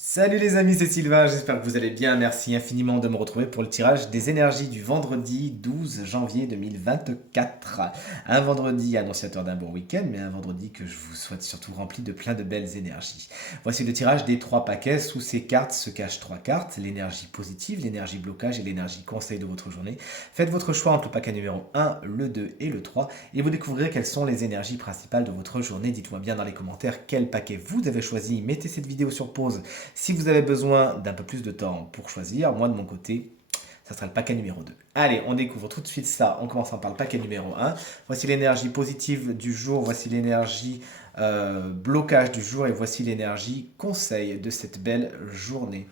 Salut les amis, c'est Sylvain, j'espère que vous allez bien. Merci infiniment de me retrouver pour le tirage des énergies du vendredi 12 janvier 2024. Un vendredi annonciateur d'un bon week-end, mais un vendredi que je vous souhaite surtout rempli de plein de belles énergies. Voici le tirage des trois paquets. Sous ces cartes se cachent trois cartes, l'énergie positive, l'énergie blocage et l'énergie conseil de votre journée. Faites votre choix entre le paquet numéro 1, le 2 et le 3 et vous découvrirez quelles sont les énergies principales de votre journée. Dites-moi bien dans les commentaires quel paquet vous avez choisi. Mettez cette vidéo sur pause si vous avez besoin d'un peu plus de temps pour choisir, moi de mon côté, ça sera le paquet numéro 2. Allez, on découvre tout de suite ça en commençant par le paquet numéro 1. Voici l'énergie positive du jour, voici l'énergie blocage du jour et voici l'énergie conseil de cette belle journée.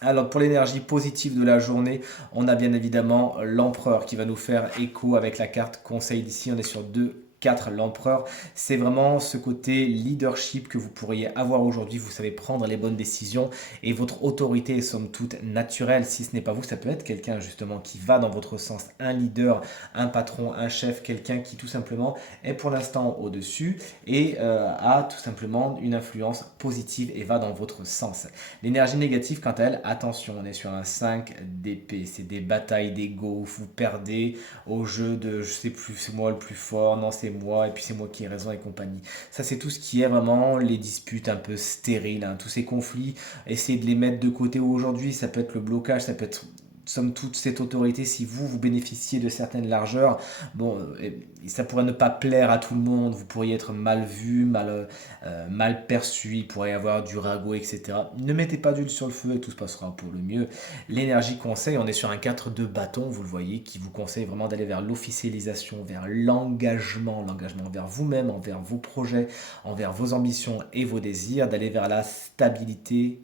Alors pour l'énergie positive de la journée, on a bien évidemment l'empereur qui va nous faire écho avec la carte conseil d'ici. On est sur 2 4, l'empereur, c'est vraiment ce côté leadership que vous pourriez avoir aujourd'hui. Vous savez prendre les bonnes décisions et votre autorité est somme toute naturelle. Si ce n'est pas vous, ça peut être quelqu'un justement qui va dans votre sens, un leader, un patron, un chef, quelqu'un qui tout simplement est pour l'instant au-dessus et a tout simplement une influence positive et va dans votre sens. L'énergie négative, quant à elle, attention, on est sur un 5 d'épée. C'est des batailles d'ego, vous perdez au jeu de je sais plus, c'est moi le plus fort, non c'est moi, et puis c'est moi qui ai raison et compagnie. Ça c'est tout ce qui est vraiment les disputes un peu stériles, hein, tous ces conflits, essayez de les mettre de côté aujourd'hui, ça peut être le blocage, ça peut être somme toute cette autorité, si vous bénéficiez de certaines largeurs, bon, ça pourrait ne pas plaire à tout le monde, vous pourriez être mal vu, mal perçu, il pourrait y avoir du ragot, etc. Ne mettez pas d'huile sur le feu et tout se passera pour le mieux. L'énergie conseil, on est sur un 4 de bâton, vous le voyez, qui vous conseille vraiment d'aller vers l'officialisation, vers l'engagement envers vous-même, envers vos projets, envers vos ambitions et vos désirs, d'aller vers la stabilité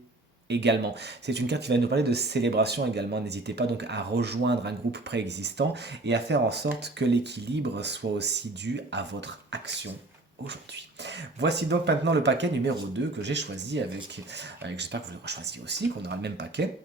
également. C'est une carte qui va nous parler de célébration également. N'hésitez pas donc à rejoindre un groupe préexistant et à faire en sorte que l'équilibre soit aussi dû à votre action aujourd'hui. Voici donc maintenant le paquet numéro 2 que j'ai choisi j'espère que vous l'aurez choisi aussi, qu'on aura le même paquet.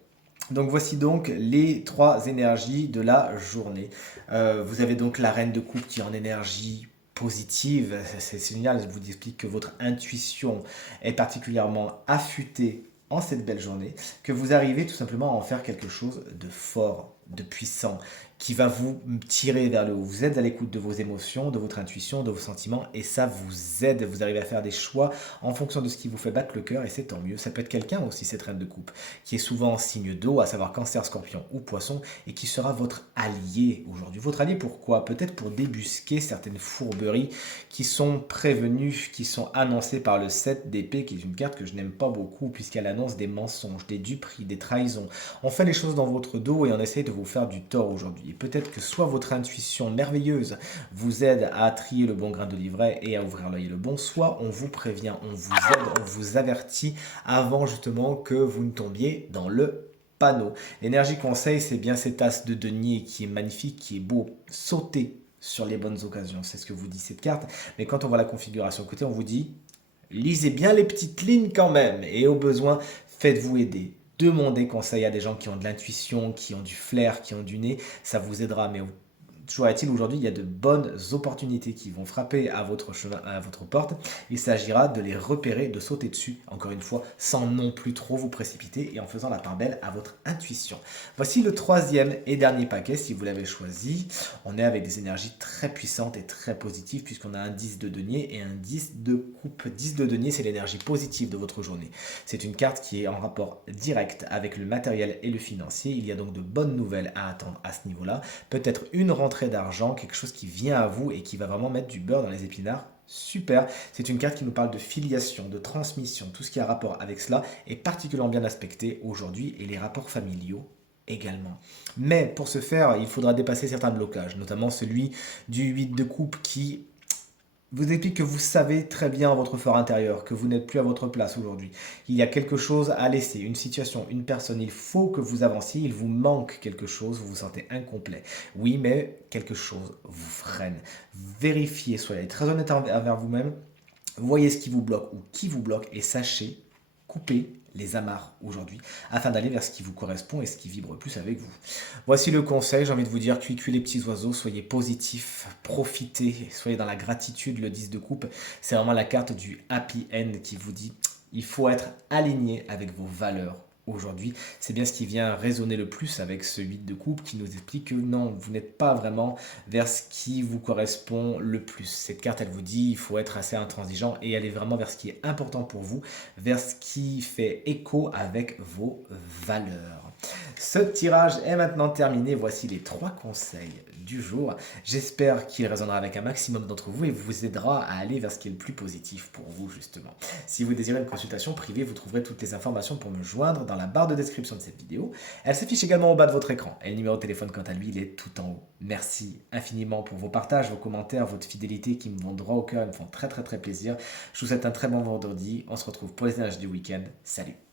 Donc voici donc les trois énergies de la journée. Vous avez donc la reine de coupe qui est en énergie positive. C'est génial, je vous explique que votre intuition est particulièrement affûtée en cette belle journée, que vous arrivez tout simplement à en faire quelque chose de fort, de puissant, qui va vous tirer vers le haut. Vous êtes à l'écoute de vos émotions, de votre intuition, de vos sentiments, et ça vous aide. Vous arrivez à faire des choix en fonction de ce qui vous fait battre le cœur, et c'est tant mieux. Ça peut être quelqu'un aussi, cette reine de coupe, qui est souvent en signe d'eau, à savoir cancer, scorpion ou poisson, et qui sera votre allié aujourd'hui. Votre allié pourquoi? Peut-être pour débusquer certaines fourberies qui sont prévenues, qui sont annoncées par le 7 d'épée, qui est une carte que je n'aime pas beaucoup, puisqu'elle annonce des mensonges, des duperies, des trahisons. On fait les choses dans votre dos et on essaye de vous faire du tort aujourd'hui. Et peut-être que soit votre intuition merveilleuse vous aide à trier le bon grain de livret et à ouvrir l'œil le bon, soit on vous prévient, on vous aide, on vous avertit avant justement que vous ne tombiez dans le panneau. L'énergie conseil, c'est bien cet as de denier qui est magnifique, qui est beau. Sauter sur les bonnes occasions, c'est ce que vous dit cette carte. Mais quand on voit la configuration côté, on vous dit lisez bien les petites lignes quand même et au besoin, faites-vous aider. Demandez conseil à des gens qui ont de l'intuition, qui ont du flair, qui ont du nez, ça vous aidera. Mais toujours est-il, aujourd'hui, il y a de bonnes opportunités qui vont frapper à votre chemin, à votre porte. Il s'agira de les repérer, de sauter dessus, encore une fois, sans non plus trop vous précipiter et en faisant la part belle à votre intuition. Voici le troisième et dernier paquet, si vous l'avez choisi. On est avec des énergies très puissantes et très positives, puisqu'on a un 10 de denier et un 10 de coupe. 10 de denier, c'est l'énergie positive de votre journée. C'est une carte qui est en rapport direct avec le matériel et le financier. Il y a donc de bonnes nouvelles à attendre à ce niveau-là. Peut-être une rentrée d'argent, quelque chose qui vient à vous et qui va vraiment mettre du beurre dans les épinards. Super, c'est une carte qui nous parle de filiation, de transmission, tout ce qui a rapport avec cela est particulièrement bien aspecté aujourd'hui et les rapports familiaux également. Mais pour ce faire, il faudra dépasser certains blocages, notamment celui du 8 de coupe qui vous explique que vous savez très bien votre fort intérieur, que vous n'êtes plus à votre place aujourd'hui. Il y a quelque chose à laisser, une situation, une personne. Il faut que vous avanciez, il vous manque quelque chose, vous vous sentez incomplet. Oui, mais quelque chose vous freine. Vérifiez, soyez très honnête envers vous-même. Voyez ce qui vous bloque ou qui vous bloque et sachez couper les amarres aujourd'hui afin d'aller vers ce qui vous correspond et ce qui vibre plus avec vous. Voici le conseil, j'ai envie de vous dire, cuicui les petits oiseaux, soyez positifs, profitez, soyez dans la gratitude, le 10 de coupe, c'est vraiment la carte du happy end qui vous dit Il faut être aligné avec vos valeurs. Aujourd'hui, c'est bien ce qui vient résonner le plus avec ce 8 de coupe qui nous explique que non, vous n'êtes pas vraiment vers ce qui vous correspond le plus. Cette carte, elle vous dit, il faut être assez intransigeant et aller vraiment vers ce qui est important pour vous, vers ce qui fait écho avec vos valeurs. Ce tirage est maintenant terminé. Voici les 3 conseils du jour. J'espère qu'il résonnera avec un maximum d'entre vous et vous aidera à aller vers ce qui est le plus positif pour vous justement. Si vous désirez une consultation privée, vous trouverez toutes les informations pour me joindre dans la barre de description de cette vidéo. Elle s'affiche également au bas de votre écran et le numéro de téléphone quant à lui, il est tout en haut. Merci infiniment pour vos partages, vos commentaires, votre fidélité qui me vont droit au cœur et me font très plaisir. Je vous souhaite un très bon vendredi. On se retrouve pour les énergies du week-end. Salut!